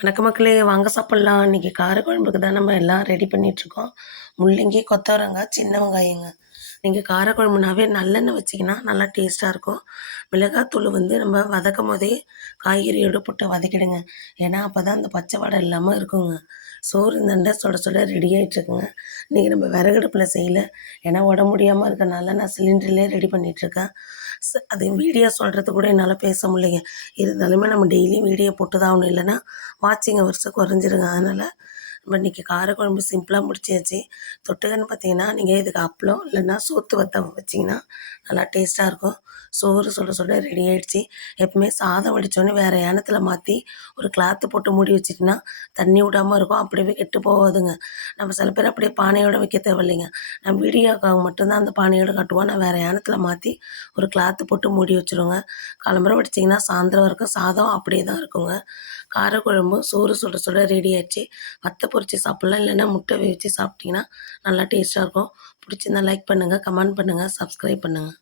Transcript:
வணக்கம் மக்களே, வாங்க சாப்பிட்லாம். இன்றைக்கி காரக்குழம்புக்கு தான் நம்ம எல்லாம் ரெடி பண்ணிகிட்ருக்கோம். முள்ளங்கி, கொத்தவரங்காய், சின்ன வெங்காயங்க. நீங்கள் காரக்குழம்புனாவே நல்லெண்ணெய் வச்சிங்கன்னா நல்லா டேஸ்ட்டாக இருக்கும். மிளகாத்தூள் நம்ம வதக்கும் போதே காய்கறியோடு போட்டு வதக்கிடுங்க. ஏன்னா அப்போ தான் அந்த பச்சை வாடை இல்லாமல் இருக்குங்க. சோறு இந்தாண்ட சுட சுட ரெடி ஆகிட்டுருக்குங்க. இன்றைக்கி நம்ம விறகடுப்பில் செய்யலை. ஏன்னா உடம்பு முடியாமல் இருக்கனால நான் சிலிண்டர்லேயே ரெடி பண்ணிகிட்ருக்கேன். அது வீடியோ சொல்கிறது கூட என்னால் பேச முடியலைங்க. இருந்தாலுமே நம்ம டெய்லியும் வீடியோ போட்டு தான் ஆகணும். இல்லைன்னா வாட்சிங் ஹவர்ஸு குறைஞ்சிருங்க. அதனால் நம்ம இன்றைக்கி காரக்குழம்பு சிம்பிளாக முடிச்சாச்சு. தொட்டுக்கன்னு பார்த்தீங்கன்னா, நீங்கள் இதுக்கு அப்பளம் இல்லைன்னா சோத்து வத்தம் வச்சிங்கன்னா நல்லா டேஸ்ட்டாக இருக்கும். சோறு சுட சுட ரெடி ஆகிடுச்சு. எப்பவுமே சாதம் வடித்தோடனே வேறு ஏனத்தில் மாற்றி ஒரு கிளாத்து போட்டு மூடி வச்சிட்டிங்கன்னா தண்ணி விடாமல் இருக்கும். அப்படியே கெட்டு போகாதுங்க. நம்ம சில பேர் அப்படியே பானையோடு வைக்க தேவையில்லைங்க. நம்ம வீடியோக்காக மட்டும்தான் அந்த பானையோடு காட்டுவோம். நான் வேறு ஏனத்தில் மாற்றி ஒரு கிளாத்து போட்டு மூடி வச்சுருவேங்க. காலம்பரம் வடிச்சிங்கன்னா சாயந்தரம் வரைக்கும் சாதம் அப்படியே தான் இருக்குங்க. காரக்குழம்பும் சோறு சுட சுட ரெடி ஆயிடுச்சு. வத்த பொரிச்சு சாப்பிட்லாம், இல்லைன்னா முட்டை வேவிச்சு சாப்பிட்டிங்கன்னா நல்லா டேஸ்ட்டாக இருக்கும். பிடிச்சிருந்தா லைக் பண்ணுங்கள், கமெண்ட் பண்ணுங்கள், சப்ஸ்கிரைப் பண்ணுங்கள்.